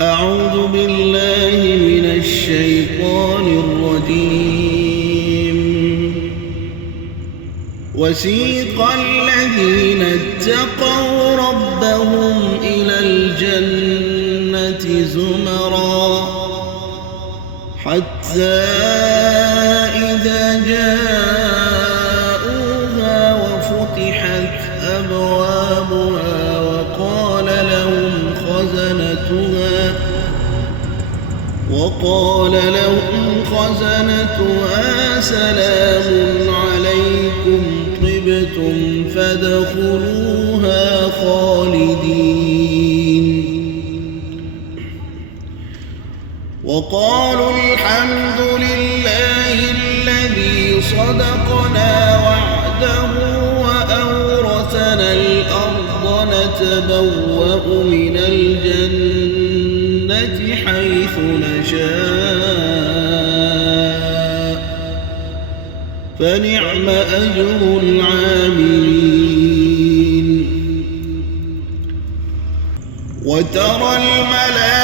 أعوذ بالله من الشيطان الرجيم. وسيق الذين اتقوا ربهم إلى الجنة زمرا حتى إذا جاءوها وفتحت أبوابها وقال لهم خزنتها سلام عليكم طبتم فادخلوها خالدين. وقالوا الحمد لله الذي صدقنا وعده وأورثنا الأرض نتبوأ من الجنة حيث نشاء فنعم أجر العاملين. وترى الملائكة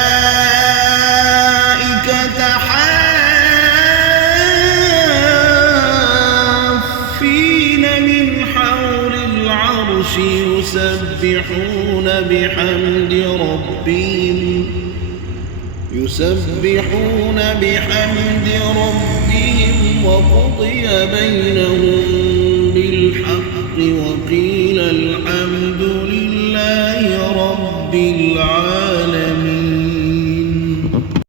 حافين من حول العرش يسبحون بحمد ربهم وقضي بينهم بالحق وقيل الحمد لله رب العالمين.